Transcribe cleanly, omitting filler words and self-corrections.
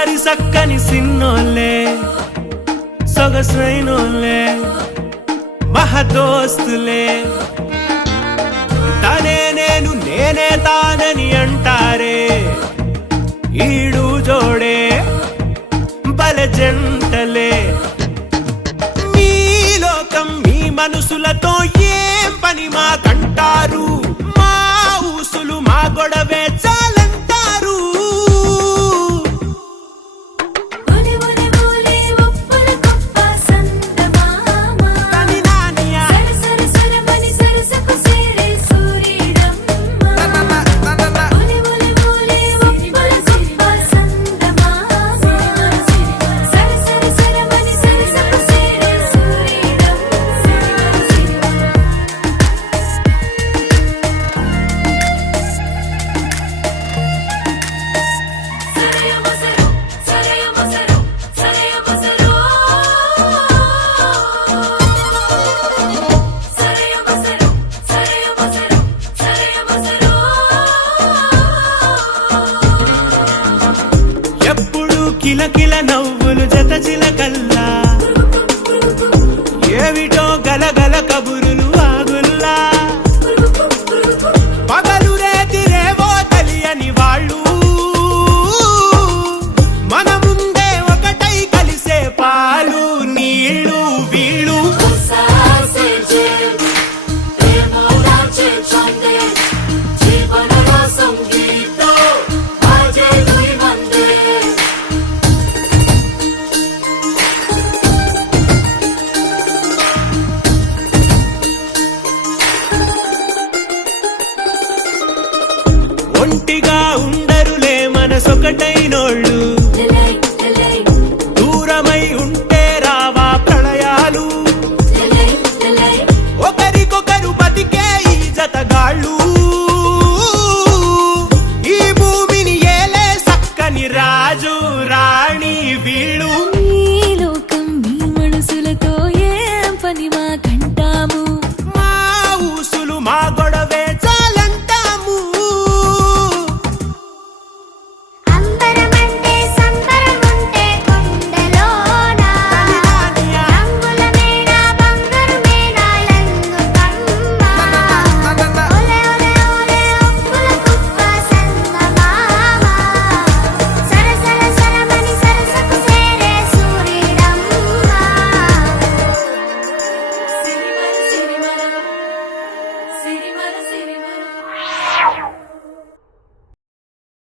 సరి సక్కని సిన్నోళ్ళే సొగసైనోళ్ళే మహదోస్తులే తనే నేను నేనే తానని అంటారే ఈడు జోడే బలె జంటలే మీ లోకం మీ మనసులతో ఏం పని మాకంటారు మా ఊసులు మా గొడవే చాలంటారు కిలకిల నవ్వులు జత చిలకల్లా ఏవిటో గలగల కబురులు ఆగుల్లా పగలు రేతిరేవో తెలియని వాళ్ళు మన ముందే ఒకటై కలిసే పాలు నీళ్ళు వీళ్ళు ఒంటిగా ఉండరులే మనసొకటైనోళ్ళు దూరమై